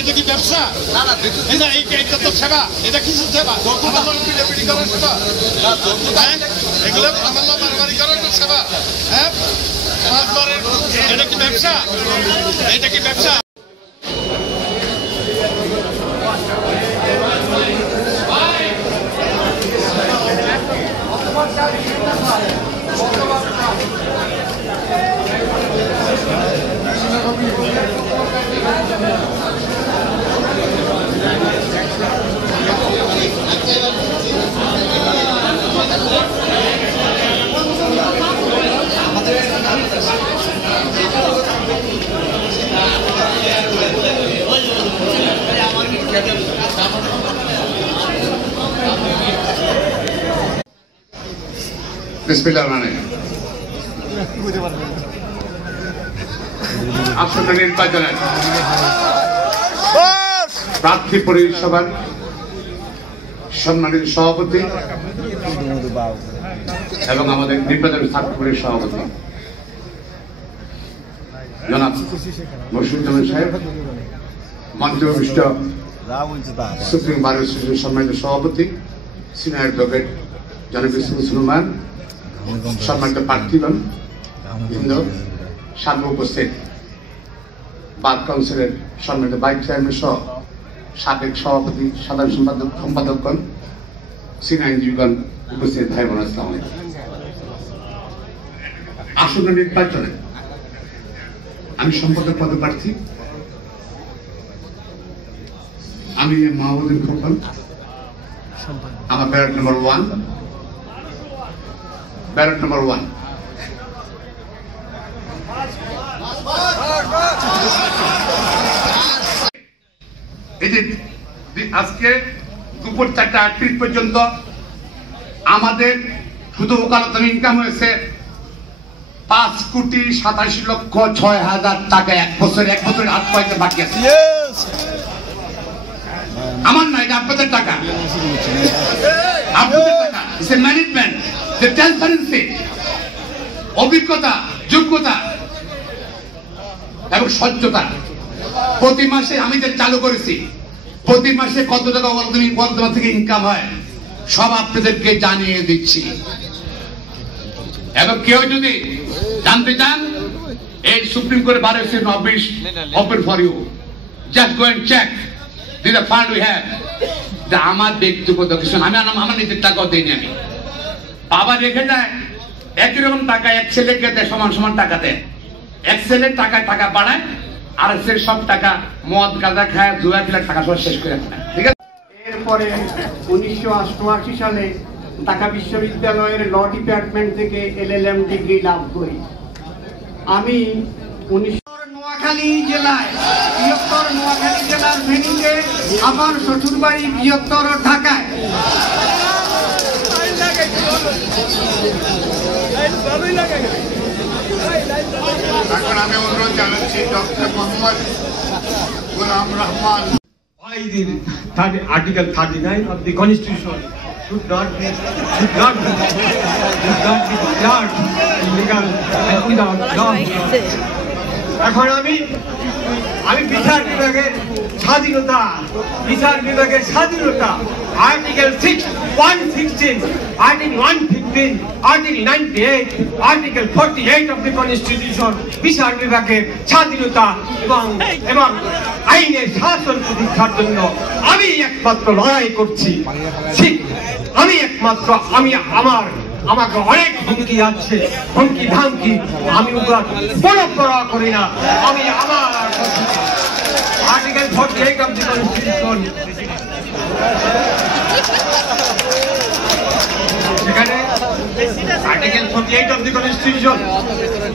এটা কি ব্যবসা? না না, এটা তো সেবা। এটা কিছু সেবা। এগুলো আমাল্লা বারবারি করার একটা সেবা। হ্যাঁ, এটা কি ব্যবসা? এটা কি ব্যবসা? আসন্ন নির্বাচনের প্রার্থী পরিষেবার সম্মানিত সভাপতি এবং আমাদের নির্বাচন ছাত্রপরির সভাপতি জনাব মসিউজ্জামান সাহেব, মঞ্চবিষ্ট সুপ্রিম বার অ্যাসোসিয়েশনের সম্মানিত সভাপতি সিনিয়র অ্যাডভোকেট জনাব মুসলমান, সম্মানিত প্রার্থীগণ বৃন্দ, সামনে উপস্থিত বার কাউন্সিলের সম্মানিত ভাইস চেয়ারম্যান সহ সাবেক সভাপতি, সাধারণ সম্পাদকগণ, সিনিয়র আইনজীবীগণ, উপস্থিত ভাই বোন, আসসালামু আলাইকুম। আসন্ন নির্বাচনে আমি সম্পাদক পদপ্রার্থী। আমি মাহবুবুদ্দিন খোকন, আমার ব্যালট নম্বর 1। ব্যালট নম্বর 1। এই যে আজকে দুপুর 4:38 পর্যন্ত আমাদের শুধু ওকালতের ইনকাম হয়েছে 5,87,06,000 টাকা। এক বছরের হাত পাইতে বাকি আছে। আমার না, এটা আপনাদের টাকা, আপনাদের টাকা। ম্যানেজমেন্ট, ট্রান্সপারেন্সি, অভিজ্ঞতা, যোগ্যতা এবং স্বচ্ছতা। প্রতি মাসে আমি যে চালু করেছি, প্রতি মাসে কত টাকা বর্তমান থেকে ইনকাম হয় সব আপনাদেরকে জানিয়ে দিচ্ছি। এবং কেউ যদি জানতে চান, এই supreme court bar office open for you, just go and check the the fund we have. আমার ব্যক্তিগত কিছু, আমি আমার নিজের টাকাও দিইনি। আমি বাবা রেখে যায় একই রকম টাকা, এক ছেলেকে দেয়, সমান সমান টাকা দেয়। এক ছেলের টাকা বাড়ায়, আর ছেলে সব টাকা মদ গাঁজা খায়, জুয়া খেলে টাকা সব শেষ করে ফেলে। ঠিক আছে। এরপরে 1988 সালে ঢাকা বিশ্ববিদ্যালয়ের ল ডিপার্টমেন্ট থেকে LLM ডিগ্রি লাভ করি। আমি নোয়াখালী জেলায়, বৃহত্তর নোয়াখালী জেলার ফেনীতে, আমার শ্বশুরবাড়ি বৃহত্তর ঢাকায়। এখন আমি অনুরোধ জানাচ্ছি doctor Mohammad Golam Rahman. Why the Article 39 of the Constitution should not be declared illegal and without law. এখন আমি বিচার বিভাগের স্বাধীনতা, Article 6, 116, Article 115, Article 98, Article 48 of the Constitution, বিচার বিভাগের স্বাধীনতা এবং আইনের শাসন প্রতিষ্ঠার জন্য আমি একমাত্র লড়াই করছি। আমি একমাত্র আমাকে অনেক হুমকি আছে, হুমকি ধামকি, আমি ওগুলো কোনো পরোয়া করি না। আমি আমার Article 48 of the Constitution, সেখানে Article 48 of the Constitution,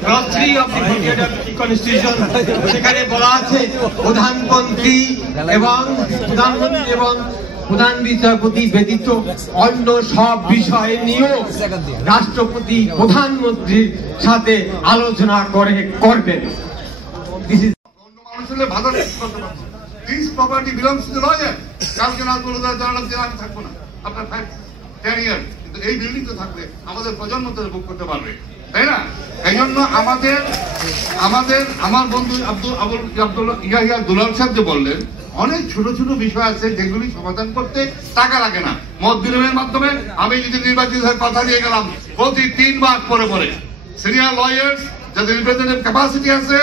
Clause 3 of the 48 of the Constitution, সেখানে বলা আছে প্রধানমন্ত্রী এবং প্রধান বিচারপতি ব্যতীত অন্য সব বিষয়ে নিয়েও রাষ্ট্রপতি প্রধানমন্ত্রীর সাথে আলোচনা করবেন। This property belongs to the lawyer. কালকে রাত বলে জানালাম যে আমি থাকবো না, আপনার 10 ইয়ার, কিন্তু এই বিল্ডিং তো থাকবে, আমাদের প্রজন্ম তো বুক করতে পারবে, তাই না? এই জন্য আমার বন্ধু ইয়াহিয়া দুলাল সাহেব যে বললেন, অনেক ছোট ছোট বিষয় আছে যেগুলি সমাধান করতে টাকা লাগে না। মত বিনিময়ের মাধ্যমে আমি যদি নির্বাচিত হয়ে কথা দিয়ে গেলাম, প্রতি 3 মাস পরে সিনিয়র লয়ার্স যাদের রিপ্রেজেন্টেটিভ ক্যাপাসিটি আছে,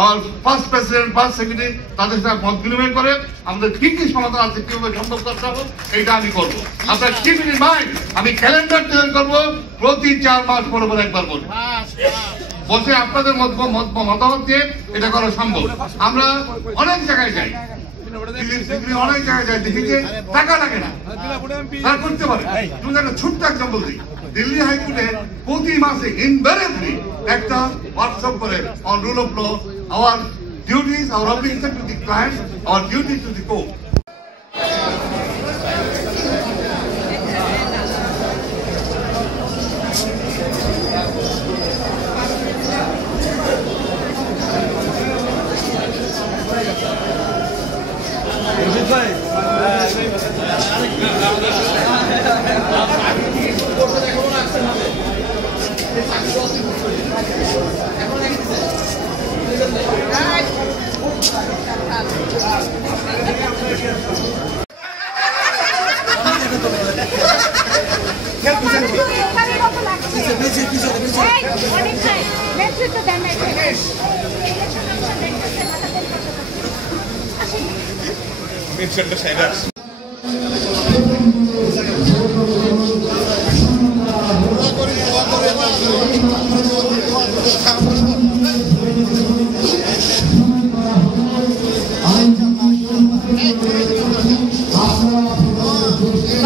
আমার ফার্স্ট প্রেসিডেন্ট, ফার্স্ট সেক্রেটারি, তাদের সাথে মত বিনিময় করে আমাদের কি কি সমাধান আছে, কিভাবে সম্ভব করতে হবে, এইটা আমি করবো। আপনার কিপ ইন মাইন্ড, আমি ক্যালেন্ডার তৈরি করবো, প্রতি 4 মাস পরে একবার করবো, বসে আপনাদের মতামত দিয়ে এটা করা সম্ভব। আমরা অনেক জায়গায় যাই, অনেক জায়গায় যাই, দেখি যে টাকা লাগে না, তারা করতে পারে। তুমি একটা ছোট্ট এক্সাম্পল দিই, দিল্লি হাইকোর্টে প্রতি মাসে ইনভ্যারিয়েবলি একটা ওয়ার্কশপ করে on rule of law, our duties, our obligation to the client, our duty to the court.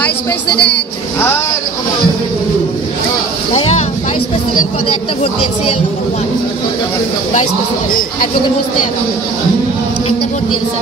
Vice President. ভাইয়া ভাইস প্রেসিডেন্ট পদে একটা ভোট দিয়েছি, CL number 1 vice president advocate Hossain একটা ভোট দিয়েছে।